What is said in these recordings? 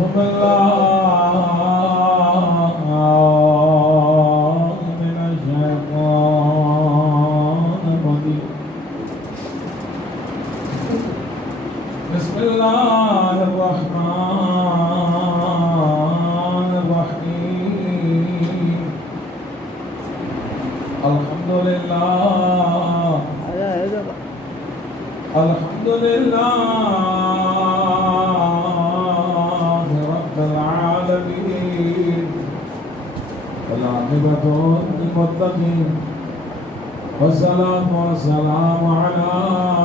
بسم الله الرحمن الرحيم الحمد لله الحمد لله رب العالمين والعاقبة للمتقين والصلاة والسلام على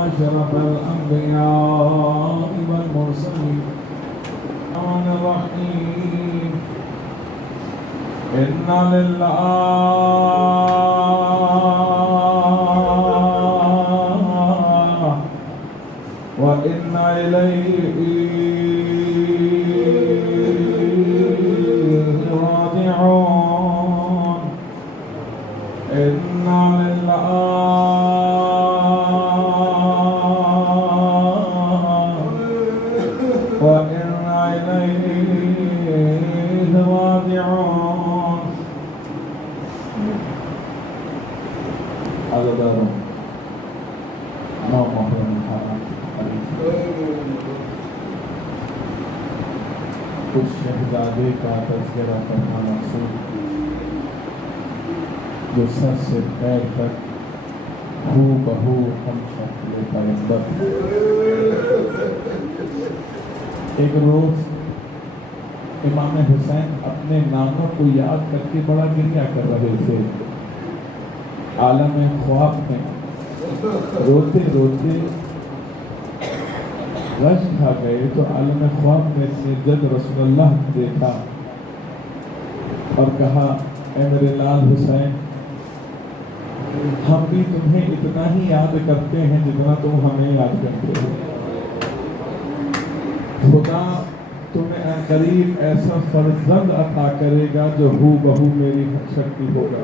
أشرف الأنبياء والمرسلين الرحمن الرحيم إنا لله وإنا إليه راجعون إنا لله وإنا إليه راجعون. عزیزان محترم کچھ شہزادے کا تذکرہ کرنا مقصود جو سر سے پیر تک ہو بہو ہم شکل پیغمبر. ایک روز امام حسین اپنے ناموں کو یاد کر کے بڑا گریہ کر رہے تھے. عالم خواب میں روتے روتے رش کھا گئے تو عالم خواب میں سے جد رسول اللہ دیکھا اور کہا اے میرے لال حسین ہم بھی تمہیں اتنا ہی یاد کرتے ہیں جتنا تم ہمیں یاد کرتے ہو. خدا تمہیں قریب ایسا فرزند عطا کرے گا جو ہو بہو میری شکل ہوگا.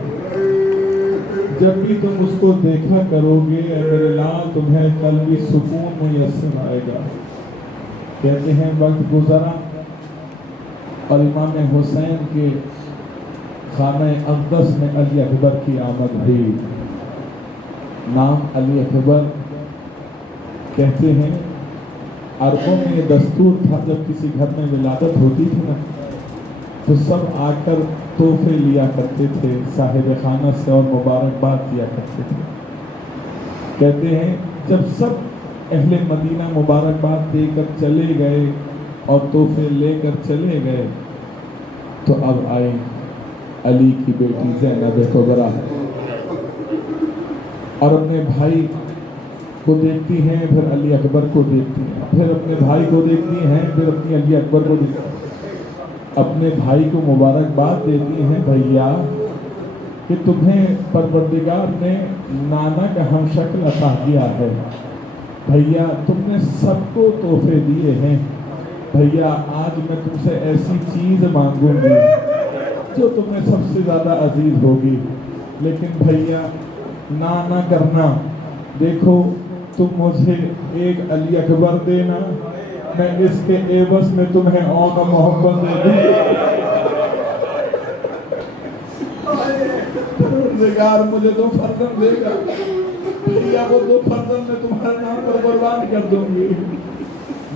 جب بھی تم اس کو دیکھا کرو گے اے میرے لال تمہیں قلبی سکون میسر آئے گا. کہتے ہیں وقت گزرا اور امام حسین کے خانہ اقدس میں علی اکبر کی آمد ہوئی. نام علی اکبر کہتے ہیں عربوں میں یہ دستور تھا جب کسی گھر میں ولادت ہوتی تھی نا تو سب آ کر تحفے لیا کرتے تھے صاحب خانہ سے اور مبارکباد دیا کرتے تھے. کہتے ہیں جب سب اہل مدینہ مبارکباد دے کر چلے گئے اور تحفے لے کر چلے گئے تو اب آئے علی کی بیٹی زینب کبریٰ اور اپنے بھائی کو دیکھتی ہیں پھر علی اکبر کو دیکھتی ہیں پھر اپنے بھائی کو دیکھتی ہیں پھر اپنی علی اکبر کو دیکھتی ہیں. اپنے بھائی کو مبارکباد دیتی ہیں بھیا کہ تمہیں پروردگار نے نانا کا ہم شکل عطا کیا ہے. بھیا تم نے سب کو تحفے دیے ہیں. بھیا آج میں تم سے ایسی چیز مانگوں گی جو تمہیں سب سے زیادہ عزیز ہوگی. لیکن بھیا نہ کرنا. دیکھو تم مجھے ایک علی اکبر دینا میں اس کے عوض میں تمہیں اور محبت دے دوں. پروردگار مجھے 2 فرزند دے گا بھیا وہ 2 فرزند میں تمہارے نام پر قربان کر دوں گی.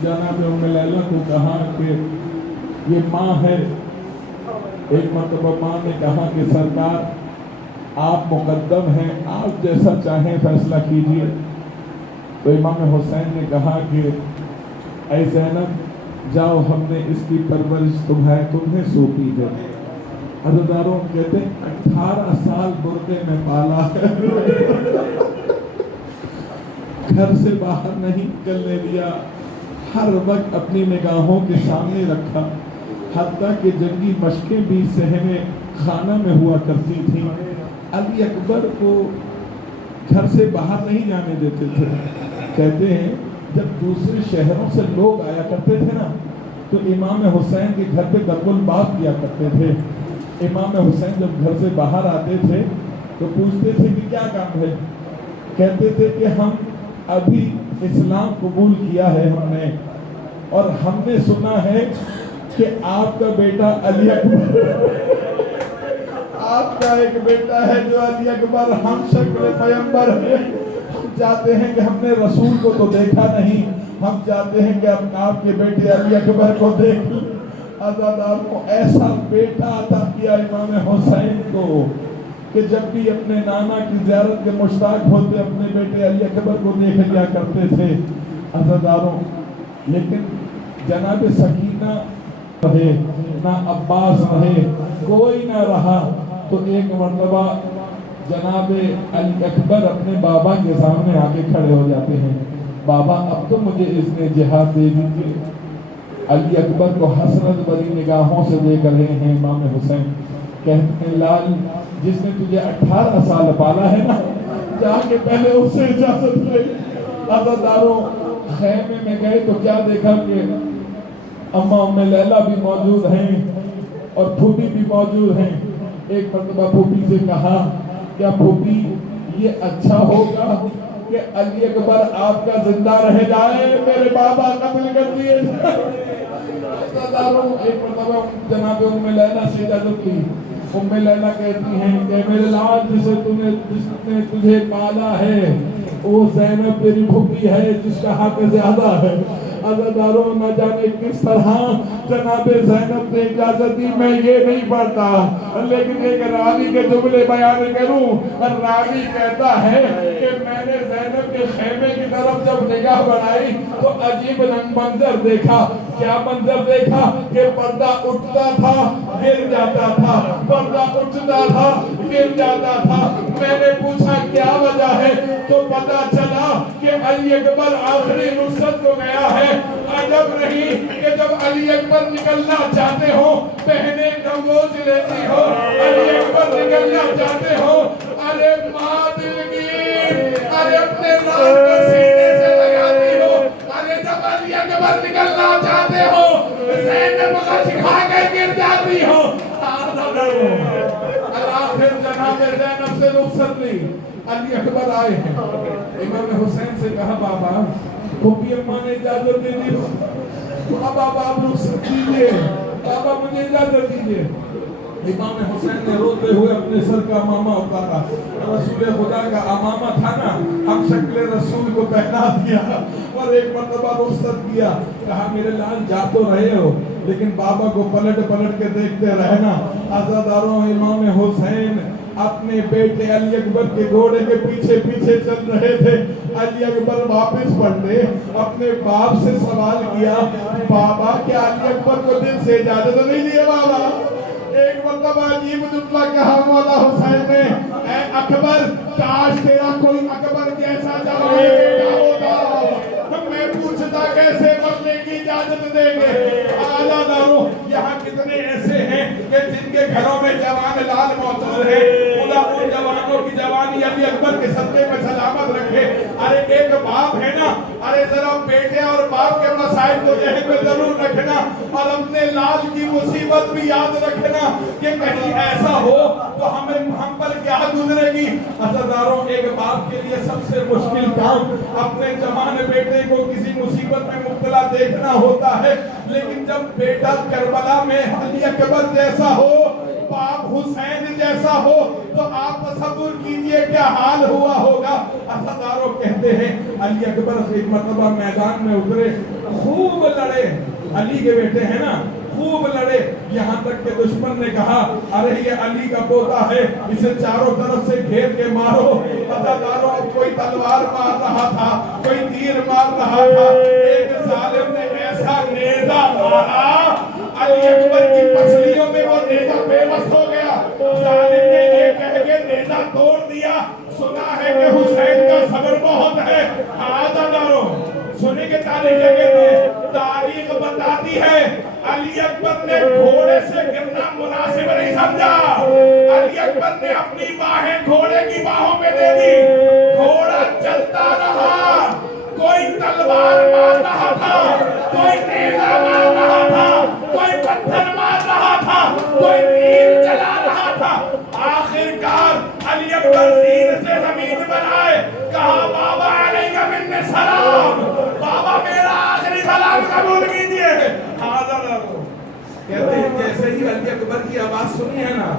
جناب ام لیلہ کو کہا کہ یہ ماں ہے. ایک مرتبہ ماں نے کہا کہ سرکار آپ مقدم ہیں آپ جیسا چاہیں فیصلہ کیجئے. تو امام حسین نے کہا کہ اے زینب جاؤ ہم نے اس کی پرورش تمہیں سونپی ہے. عزیزاروں کہتے ہیں 18 سال برقعے میں پالا ہے گھر سے باہر نہیں نکلنے دیا. ہر وقت اپنی نگاہوں کے سامنے رکھا. حتیٰ کہ جنگی مشقیں بھی صحن خانہ میں ہوا کرتی تھیں. علی اکبر کو گھر سے باہر نہیں جانے دیتے تھے. کہتے ہیں جب دوسرے شہروں سے لوگ آیا کرتے تھے نا تو امام حسین کے گھر پہ ضرب الباب کیا کرتے تھے. امام حسین جب گھر سے باہر آتے تھے تو پوچھتے تھے کہ کیا کام ہے. کہتے تھے کہ ہم ابھی اسلام قبول کیا ہے ہم نے اور ہم نے سنا ہے کہ آپ کا بیٹا علی اکبر، آپ کا ایک بیٹا ہے جو علی اکبر ہم شکل پیغمبر ہے. ہم چاہتے ہیں کہ ہم نے رسول کو تو دیکھا نہیں، ہم چاہتے ہیں کہ آپ کے بیٹے علی اکبر کو دیکھ. عزادار کو ایسا بیٹا عطا کیا امام حسین کو کہ جب بھی اپنے نانا کی زیارت کے مشتاق ہوتے اپنے بیٹے علی اکبر کو دیکھ لیا کرتے تھے. عزاداروں لیکن جناب سکینہ رہے نہ عباس رہے، کوئی نہ رہا، تو ایک مرتبہ جناب علی اکبر اپنے بابا کے سامنے آگے کھڑے ہو جاتے ہیں. بابا اب تو مجھے اذن جہاد دے دیجیے. علی اکبر کو حسرت بھری نگاہوں سے دیکھ رہے ہیں امام حسین. کہتے ہیں لال جس نے تجھے 18 سال پالا ہے نا، جا کے پہلے اس سے اجازت لے. عزاداروں خیمے میں گئے تو کیا دیکھا کہ اماں ام لیلہ بھی موجود ہیں اور پھوپھی بھی موجود ہیں. ایک مرتبہ پھوپھی سے کہا کیا پھوپھی یہ اچھا ہوگا کہ علی اکبر آپ کا زندہ رہ جائے، میرے بابا قتل کر دیے جائے. ایک مرتبہ جناب ام لیلہ سے اجازت لی. ام لیلہ کہتی ہیں کہ میرے لال جس نے تجھے پالا ہے وہ زینب تیری پھوپھی ہے جس کا حق زیادہ ہے. عزاداروں نہ جانے کس طرح جناب زینب نے اجازت دی. میں یہ نہیں پڑھتا لیکن ایک راوی کے جملے بیان کروں. راوی کہتا ہے کہ میں نے زینب کے خیمے کی طرف جب نگاہ بڑھائی تو عجیب رنگ منظر دیکھا. کیا منظر دیکھا کہ پردہ اٹھتا تھا گر جاتا تھا، پردہ اٹھتا تھا گر جاتا تھا. میں نے پوچھا کیا وجہ ہے تو پتا چلا کہ علی اکبر آخری نصرت کو گیا ہے. عجب نہیں کہ جب علی اکبر نکلنا چاہتے ہو بہنیں گموج لیتی ہو، علی اکبر نکلنا چاہتے ہو ارے ماں دلگیر ارے اپنے نام کو سینے سے لگاتی ہو. ارے جب علی اکبر نکلنا چاہتے ہو زینب کو سکھا کر گر جاتی ہو. آخر جناب زینب سے رخصت لی. علی اکبر آئے ہیں. امام حسین سے کہا بابا پھوپھی اماں نے اجازت دے دی، بابا آپ رخصت دیجیے، بابا مجھے اجازت دیجیے. امام حسین نے روتے ہوئے اپنے سر کا امامہ اتارا. رسول خدا کا امامہ تھا نا، ہم شکل رسول کو پہنا دیا اور ایک مرتبہ رخصت کیا. کہا میرے لال جا تو رہے ہو لیکن بابا کو پلٹ پلٹ کے دیکھتے رہنا. عزاداروں امام حسین اپنے بیٹے علی اکبر کے گھوڑے کے پیچھے پیچھے چل رہے تھے. علی اکبر واپس پلٹے، اپنے باپ سے سوال کیا بابا کیا علی اکبر کو دل سے اجازت نہیں دیے بابا؟ ایک مرتبہ عجیب جملہ کہا مولا حسین نے اے اکبر کاش تیرا کوئی اکبر جیسا جوان بیٹا ہوتا، میں پوچھتا کیسے مرنے کی اجازت دیں گے. اعلیٰ داروں یہاں کتنے ایسے ہیں کہ جن کے گھروں میں جوان لال موجود ہیں. خدا ان جوانوں کی جوانی علی اکبر کے صدقے میں سلامت رکھے. ارے ایک باپ ہے نا، ارے ذرا بیٹے اور باپ کے مسائل کو ذہن میں ضرور رکھنا اور اپنے لال کی مصیبت بھی یاد رکھنا کہ کہیں ایسا ہو تو ہم پر کیا گزرے گی. عزاداروں ایک باپ کے لیے سب سے مشکل کام اپنے جوان بیٹے کو کسی مصیبت میں مبتلا دیکھنا ہوتا ہے. لیکن جب بیٹا کربلا میں علی اکبر جیسا ہو، باپ حسین جیسا ہو تو آپ تصور کیجئے کیا حال ہوا ہوگا. عزاداروں کہتے ہیں علی اکبر ایک مرتبہ میدان میں اترے، خوب لڑے. علی کے بیٹے ہیں نا، خوب لڑے یہاں تک کہ دشمن نے کہا ارے یہ علی کا پوتا ہے اسے چاروں طرف سے گھیر کے مارو. عزاداروں کوئی تلوار مار رہا تھا، کوئی تیر مار رہا تھا. ایک ظالم نے ایسا نیزہ مارا علی اکبر کی پسلیوں میں وہ نیزہ بے بس ہو گیا. ظالم نے یہ کہہ کے نیزہ توڑ دیا سنا ہے کہ حسین کا صبر بہت ہے. عزاداروں سنیں کہ تاریخ بتاتی ہے علی اکبر نے گھوڑے سے گرنا مناسب نہیں سمجھا. علی اکبر نے اپنی باہیں گھوڑے کی باہوں میں دے دی. گھوڑا چلتا رہا، کوئی تلوار مار رہا تھا، کوئی نیزہ مار رہا تھا، کوئی پتھر مار رہا تھا، کوئی تیر چلا رہا تھا. آخرکار علی اکبر زیر سے زمین پر آئے، کہا بابا علیہ منِ سلام، بابا میرا آخری سلام قبول کیجئے. کہتے ہیں جیسے ہی علی اکبر کی آواز سنی ہے نا،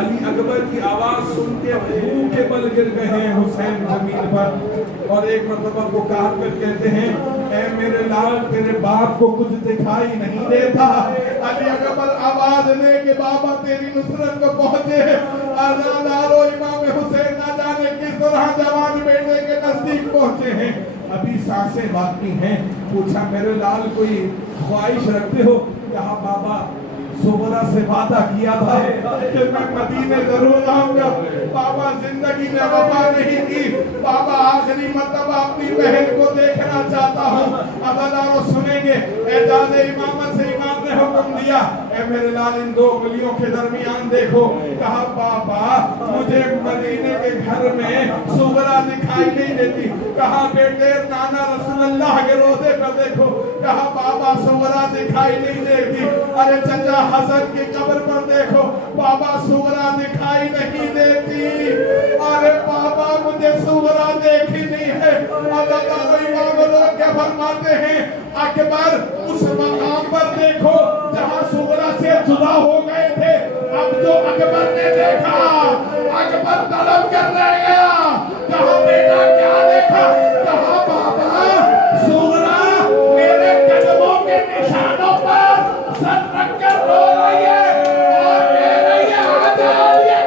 علی اکبر کی آواز سن کے منہ کے بل گر گئے ہیں حسین زمین پر، اور ایک مرتبہ پکار کر کہتے ہیں اے میرے لال تیرے باپ کو کچھ دکھائی نہیں دیتا؟ علی اکبر آواز لے کے بابا تیری نصرت کو پہنچے، آزادارو امام حسین نہ جانے کس طرح جوان بیٹے کے نزدیک پہنچے ہیں، ابھی سانسیں باقی ہیں۔ پوچھا میرے لال کوئی خواہش رکھتے ہو؟ کہا بابا صغرا سے وعدہ کیا تھا کہ میں مدینے ضرور آؤں گا، بابا زندگی میں وفا نہیں کی، بابا آخری مرتبہ اپنی بہن کو دیکھنا چاہتا ہوں۔ عزادارو سنیں گے، اعجاز امامت سے امام نے حکم دیا اے میرے لال ان دو گلیوں کے درمیان دیکھو۔ کہا بابا مجھے مدینے کے گھر میں صغرا دکھائی نہیں دیتی۔ کہا بیٹے نانا رسول اللہ کے روضے پر دیکھو۔ کہا بابا صغرا دکھائی نہیں دیتی۔ ارے چچا حسن کی قبر پر دیکھو، بابا صغرا دکھائی نہیں دیتی۔ ارے بابا مجھے صغرا دیکھی نہیں ہے۔ اللہ امام لوگ کیا فرماتے ہیں، اکبر اس مقام پر دیکھو جہاں صغرا سے جدا ہو گئے تھے، اب جو اکبر نے دیکھا اکبر طلب کر رہ گیا۔ کہا بیٹا کیا دیکھا؟ کہا بابا صغرا میرے قدموں کے نشانوں پر سر رکھ کر رو رہی ہے اور کہہ رہی ہے آ جائیے۔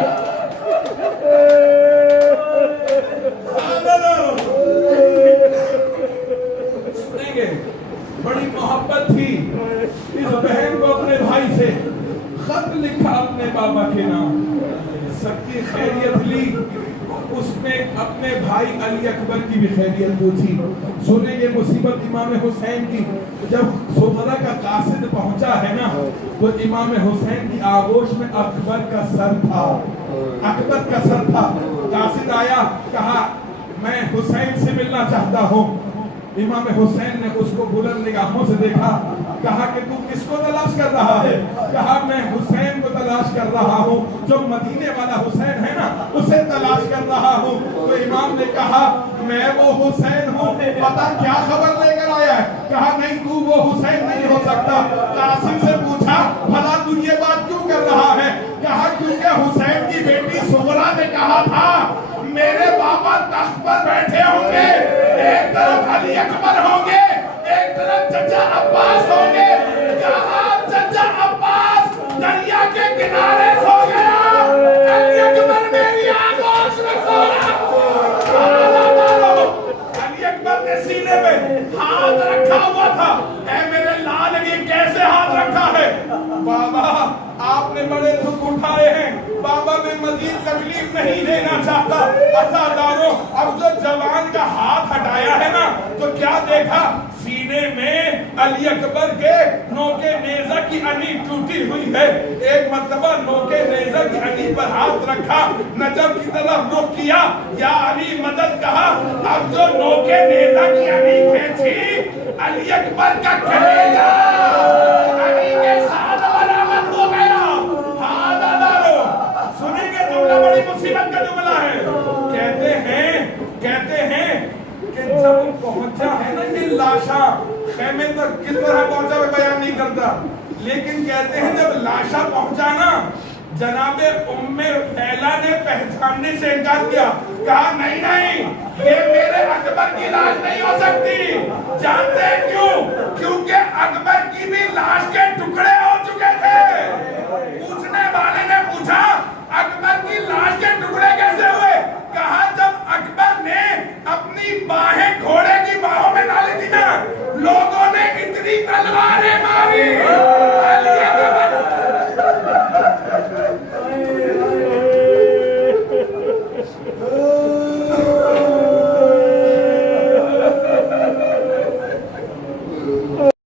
سنیں گے بڑی محبت تھی اس بہن کو اپنے بھائی سے، خط لکھا اپنے بابا کے نام، سب کی خیریت لی، اس میں اپنے بھائی علی اکبر کی بھی خیریت پوچھی۔ سنیں گے مصیبت امام حسین کی، جب صغرا کا قاصد پہنچا ہے نا تو امام حسین کی آغوش میں اکبر کا سر تھا، اکبر کا سر تھا۔ قاصد آیا، کہا میں حسین سے ملنا چاہتا ہوں۔ امام حسین نے اس کو بلند نگاہوں سے دیکھا، کہا کہ تو کس کو تلاش کر رہا ہے؟ کہا میں حسین کو تلاش کر رہا ہوں، جو مدینے والا حسین ہے نا اسے تلاش کر رہا ہوں۔ تو امام نے کہا میں وہ حسین ہوں، پتہ کیا خبر لے کر آیا ہے؟ کہا نہیں تو وہ حسین نہیں ہو سکتا۔ قاسم سے پوچھا بھلا تو یہ بات کیوں کر رہا ہے؟ کہا کیونکہ حسین کی بیٹی صغرا نے کہا تھا میرے بابا تخت پر بیٹھے ہوں گے، ایک طرف علی اکبر ہوں گے، ایک طرف چچا عباس ہوں گے۔ کہا چچا عباس دریا کے کنارے سو گیا، علی اکبر میری آغوش میں سو رہا۔ علی اکبر نے سینے میں ہاتھ رکھا ہوا تھا۔ اے میرے لال یہ کیسے ہاتھ رکھا ہے؟ بابا آپ نے بڑے دکھ اٹھائے ہیں، بابا میں مزید تکلیف نہیں دینا چاہتا۔ عزادارو اب جو جوان کا ہاتھ ہٹایا ہے نا تو کیا دیکھا؟ سینے میں علی اکبر کے نوکے نیزہ کی انی ٹوٹی ہوئی ہے۔ ایک مرتبہ نوکے نیزہ کی انی پر ہاتھ رکھا، نجف کی طرف رخ کیا، یا علی مدد کہا۔ اب جو نوکے نیزہ کی انی کھینچی، علی اکبر کا کلیجہ انی کے ساتھ برآمد ہو گیا۔ ہاں دادارو سنیں گے جملہ بڑی مصیبت کا جملہ ہے۔ کہتے ہیں کہ جب پہنچا ہے نا یہ لاشا خیمے تک، کس طرح پہنچا میں بیان نہیں کرتا، لیکن کہتے ہیں جب لاشا پہنچا نا جناب ام لیلا نے پہچاننے سے انکار کیا، کہا نہیں یہ میرے اکبر کی لاش نہیں ہو سکتی۔ جانتے ہیں کیوں؟ کیونکہ اکبر کی بھی لاش کے ٹکڑے ہو چکے تھے۔ پوچھنے والے نے پوچھا اکبر کی لاش کے ٹکڑے کیسے ہوئے؟ کہا جب اکبر نے اپنی باہیں گھوڑے کی باہوں میں ڈالی تھی نا، لوگوں نے اتنی تلواریں ماری، علی اکبر